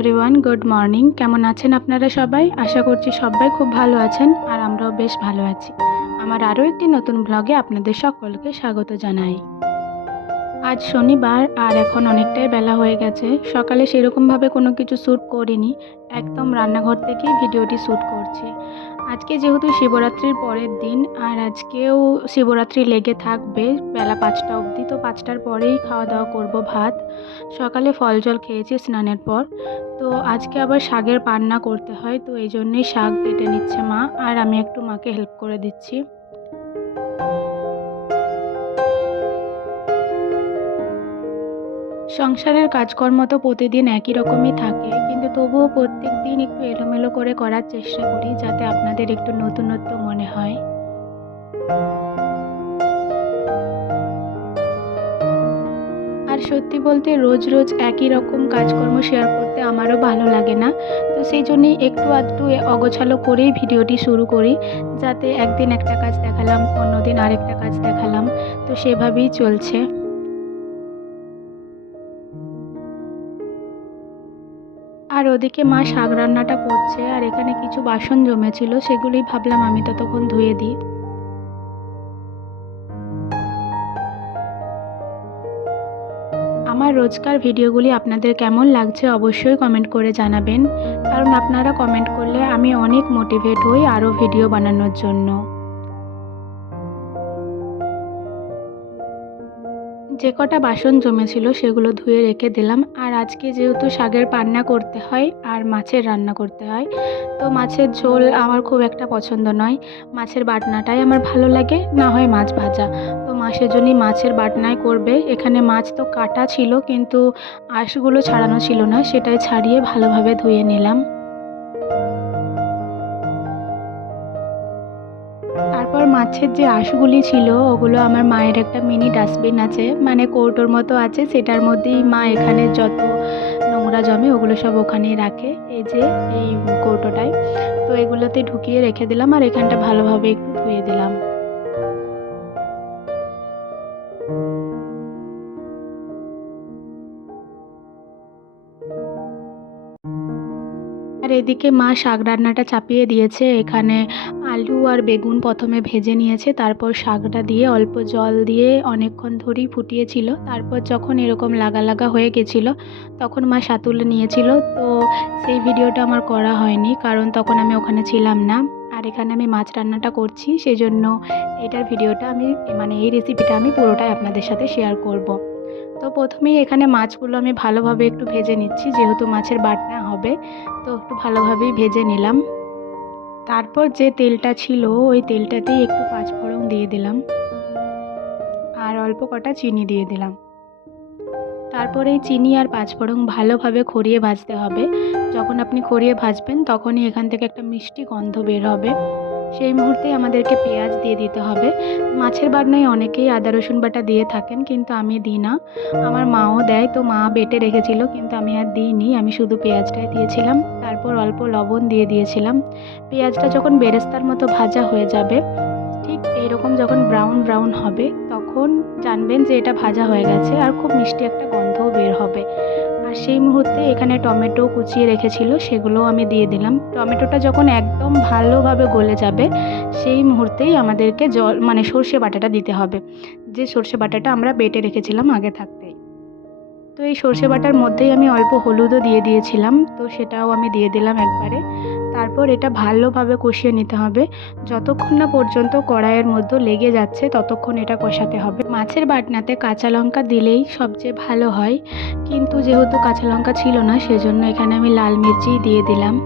Everyone, good morning. কেমন আছেন আপনারা সবাই? আশা করছি সবাই খুব ভালো আছেন আর আমরাও বেশ ভালো আছি। আমার আরও একটি নতুন ব্লগে আপনাদের সকলকে স্বাগত জানাই। আজ শনিবার আর এখন অনেকটাই বেলা হয়ে গেছে। সকালে সেরকমভাবে কোনো কিছু শ্যুট করিনি, একদম রান্নাঘর থেকেই ভিডিওটি শ্যুট করছি। আজকে যেহেতু শিবরাত্রির পরের দিন আর আজকেও শিবরাত্রি লেগে থাকবে বেলা 5টা অবধি, তো 5টার পরেই খাওয়া দাওয়া করব ভাত। সকালে ফল জল খেয়েছি স্নানের পর। তো আজকে আবার শাকের পান্না করতে হয়, তো এই জন্যই শাক কেটে নিচ্ছে মা আর আমি একটু মাকে হেল্প করে দিচ্ছি। সংসারের কাজকর্ম তো প্রতিদিন একই রকমই থাকে, কিন্তু তবুও প্রত্যেক দিন একটু এলোমেলো করে করার চেষ্টা করি যাতে আপনাদের একটু নতুনত্ব মনে হয়। আর সত্যি বলতে রোজ রোজ একই রকম কাজকর্ম শেয়ার করতে আমারও ভালো লাগে না, তো সেই জন্যই একটু আধটু অগোছালো করেই ভিডিওটি শুরু করি, যাতে একদিন একটা কাজ দেখালাম, অন্যদিন আরেকটা কাজ দেখালাম, তো সেভাবেই চলছে। আর ওদিকে মা শাক রান্নাটা করছে আর এখানে কিছু বাসন জমেছিল, সেগুলোই ভাবলাম আমি ততক্ষণ ধুয়ে দিই। আমার রোজকার ভিডিওগুলি আপনাদের কেমন লাগছে অবশ্যই কমেন্ট করে জানাবেন, কারণ আপনারা কমেন্ট করলে আমি অনেক মোটিভেট হই আরও ভিডিও বানানোর জন্য। যে কটা বাসন জমেছিল সেগুলো ধুয়ে রেখে দিলাম। আর আজকে যেহেতু শাকের পান্না করতে হয় আর মাছের রান্না করতে হয়, তো মাছের ঝোল আমার খুব একটা পছন্দ নয়, মাছের বাটনাটাই আমার ভালো লাগে, না হয় মাছ ভাজা। তো মা সেজন্যই মাছের বাটনাই করবে। এখানে মাছ তো কাটা ছিল কিন্তু আঁশগুলো ছাড়ানো ছিল না, সেটাই ছাড়িয়ে ভালোভাবে ধুয়ে নিলাম। তারপর মাছের যে আঁশগুলি ছিল ওগুলো আমার মায়ের একটা মিনি ডাস্টবিন আছে, মানে কৌটোর মতো আছে, সেটার মধ্যেই মা এখানে যত নোংরা জমে ওগুলো সব ওখানেই রাখে, এই যে এই কৌটোটায়। তো এগুলোতে ঢুকিয়ে রেখে দিলাম আর এখানটা ভালোভাবে একটু ধুয়ে দিলাম। আর এদিকে মা শাক রান্নাটা চাপিয়ে দিয়েছে। এখানে আলু আর বেগুন প্রথমে ভেজে নিয়েছে, তারপর শাকটা দিয়ে অল্প জল দিয়ে অনেকক্ষণ ধরেই ফুটিয়েছিল। তারপর যখন এরকম লাগা লাগা হয়ে গেছিলো তখন মা সাতুলে নিয়েছিল, তো সেই ভিডিওটা আমার করা হয়নি কারণ তখন আমি ওখানে ছিলাম না। আর এখানে আমি মাছ রান্নাটা করছি, সেই জন্য এটার ভিডিওটা আমি, মানে এই রেসিপিটা আমি পুরোটাই আপনাদের সাথে শেয়ার করব। তো প্রথমেই এখানে মাছগুলো আমি ভালোভাবে একটু ভেজে নিচ্ছি, যেহেতু মাছের বাটনা হবে তো একটু ভালোভাবেই ভেজে নিলাম। তারপর যে তেলটা ছিল ওই তেলটাতেই একটু পাঁচফোড়ন দিয়ে দিলাম আর অল্প কটা চিনি দিয়ে দিলাম। তারপর এই চিনি আর পাঁচফোড়ন ভালোভাবে খড়িয়ে ভাজতে হবে। যখন আপনি খড়িয়ে ভাজবেন তখনই এখান থেকে একটা মিষ্টি গন্ধ বের হবে। সেই মুহূর্তেই আমাদেরকে পেঁয়াজ দিয়ে দিতে হবে। মাছের বাটনায় অনেকেই আদা রসুন বাটা দিয়ে থাকেন, কিন্তু আমি দিই না। আমার মাও দেয়, তো মা বেটে রেখেছিল কিন্তু আমি আর দিইনি, আমি শুধু পেঁয়াজটাই দিয়েছিলাম। তারপর অল্প লবণ দিয়ে দিয়েছিলাম। পেঁয়াজটা যখন বেরেস্তার মতো ভাজা হয়ে যাবে, ঠিক এইরকম যখন ব্রাউন ব্রাউন হবে, তখন জানবেন যে এটা ভাজা হয়ে গেছে আর খুব মিষ্টি একটা গন্ধও বের হবে। আর সেই মুহূর্তে এখানে টমেটো কুচিয়ে রেখেছিল সেগুলোও আমি দিয়ে দিলাম। টমেটোটা যখন একদম ভালোভাবে গলে যাবে সেই মুহূর্তেই আমাদেরকে জল, মানে সর্ষে বাটাটা দিতে হবে, যে সর্ষে বাটাটা আমরা বেটে রেখেছিলাম আগে থাকতেই। তো এই সর্ষে বাটার মধ্যেই আমি অল্প হলুদও দিয়ে দিয়েছিলাম, তো সেটাও আমি দিয়ে দিলাম একবারে। তারপর এটা ভালোভাবে কষিয়ে নিতে হবে, যতক্ষণ না পর্যন্ত কড়াইয়ের মধ্যে লেগে যাচ্ছে ততক্ষণ এটা কষাতে হবে। মাছের বাটনাতে কাঁচা লঙ্কা দিলেই সবচেয়ে ভালো হয়, কিন্তু যেহেতু কাঁচা লঙ্কা ছিল না সেজন্য এখানে আমি লাল মির্চিই দিয়ে দিলাম।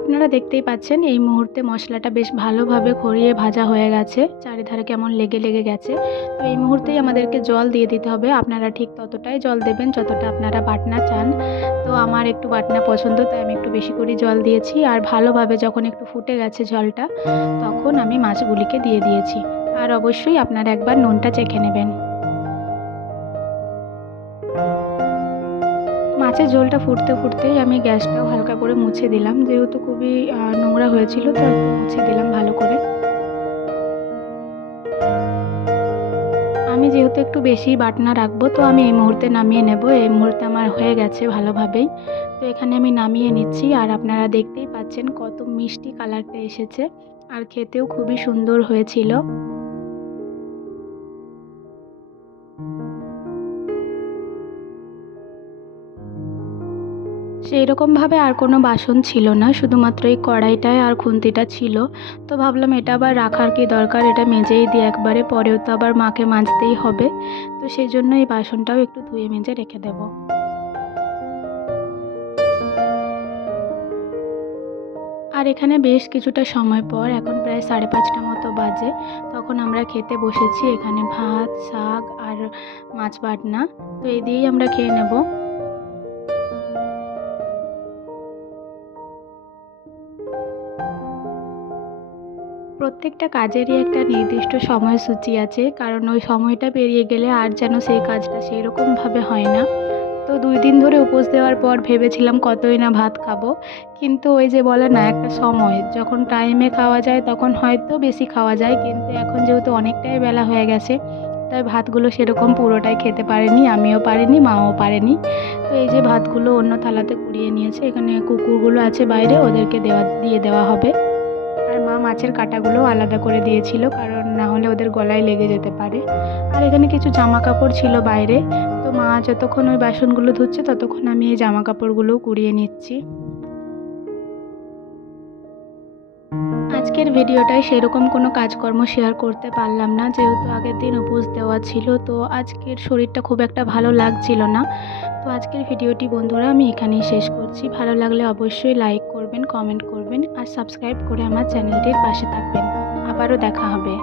আপনারা দেখতেই পাচ্ছেন এই মুহূর্তে মশলাটা বেশ ভালোভাবে খড়িয়ে ভাজা হয়ে গেছে, চারিধারে কেমন লেগে লেগে গেছে। তো এই মুহূর্তেই আমাদেরকে জল দিয়ে দিতে হবে। আপনারা ঠিক ততটাই জল দেবেন যতটা আপনারা বাটনা চান। তো আমার একটু বাটনা পছন্দ, তাই আমি একটু বেশি করে জল দিয়েছি। আর ভালোভাবে যখন একটু ফুটে গেছে জলটা, তখন আমি মাছগুলিকে দিয়ে দিয়েছি। আর অবশ্যই আপনারা একবার নুনটা চেখে নেবেন। মাছের ঝোলটা ফুটতে ফুটতেই আমি গ্যাসটাও হালকা করে মুছে দিলাম, যেহেতু খুবই নোংরা হয়েছিল, তো একটু মুছে দিলাম ভালো করে। আমি যেহেতু একটু বেশি বাটনা রাখবো, তো আমি এই মুহূর্তে নামিয়ে নেব। এই মুহূর্তে আমার হয়ে গেছে ভালোভাবেই। তো এখানে আমি নামিয়ে নিচ্ছি, আর আপনারা দেখতেই পাচ্ছেন কত মিষ্টি কালারটা এসেছে, আর খেতেও খুবই সুন্দর হয়েছিল। সেইরকমভাবে আর কোনো বাসন ছিল না, শুধুমাত্র এই কড়াইটায় আর খুন্তিটা ছিল। তো ভাবলাম এটা আবার রাখার কি দরকার, এটা মেজেই দিই একবারে, পরেও তো আবার মাকে মাজতেই হবে। তো সেই জন্য এই বাসনটাও একটু ধুয়ে মেজে রেখে দেব। আর এখানে বেশ কিছুটা সময় পর, এখন প্রায় 5:30 মতো বাজে, তখন আমরা খেতে বসেছি। এখানে ভাত, শাক আর মাছ বাটনা, তো এই দিয়েই আমরা খেয়ে নেব। প্রত্যেকটা কাজেরই একটা নির্দিষ্ট সময়সূচি আছে, কারণ ওই সময়টা পেরিয়ে গেলে আর যেন সেই কাজটা সেইরকমভাবে হয় না। তো 2 দিন ধরে উপোস দেওয়ার পর ভেবেছিলাম কতই না ভাত খাবো, কিন্তু ওই যে বলে না একটা সময়, যখন টাইমে খাওয়া যায় তখন হয়তো বেশি খাওয়া যায়, কিন্তু এখন যেহেতু অনেকটাই বেলা হয়ে গেছে, তাই ভাতগুলো সেরকম পুরোটাই খেতে পারিনি, আমিও পারিনি, মাও পারেনি। তো এই যে ভাতগুলো অন্য থালাতে কুড়িয়ে নিয়েছে, এখানে কুকুরগুলো আছে বাইরে, ওদেরকে দিয়ে দেওয়া হবে। আর মা মাছের কাঁটাগুলো আলাদা করে দিয়েছিল, কারণ না হলে ওদের গলায় লেগে যেতে পারে। আর এখানে কিছু জামা কাপড় ছিল বাইরে, তো মা যতক্ষণ ওই বাসনগুলো ধুচ্ছে ততক্ষণ আমি এই জামা কাপড়গুলোও কুড়িয়ে নিচ্ছি। আজকের ভিডিওটায় সেরকম কোনো কাজকর্ম শেয়ার করতে পারলাম না, যেহেতু আগের দিন উপোস দেওয়া ছিল, তো আজকের শরীরটা খুব একটা ভালো লাগছিল না। তো আজকের ভিডিওটি বন্ধুরা আমি এখানেই শেষ করছি। ভালো লাগলে অবশ্যই লাইক করবেন, কমেন্ট করবেন আর সাবস্ক্রাইব করে আমার চ্যানেলটির পাশে থাকবেন। আবারও দেখা হবে।